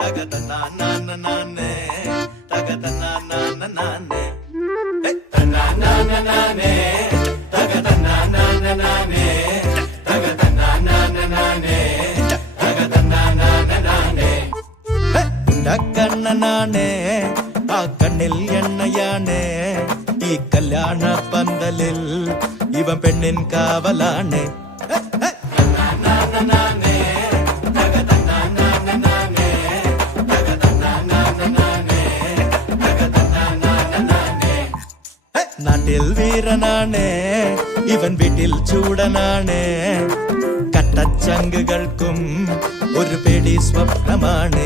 തകതനാനേ തകതനാനേ തനാനേ തകതനാനേ തകതനാനേ തകതനാനേ കണ്ണനാണേ ആ കണ്ണിൽ എണ്ണയാണേ ഈ കല്യാണ പന്തലിൽ ഇവൻ പെണ്ണിൻ കാവലാണ് നാട്ടിൽ വീരനാണേ ഇവൻ വീട്ടിൽ ചൂടനാണേ കട്ടച്ചങ്കുകൾക്കും ഒരു പേടി സ്വപ്നമാണ്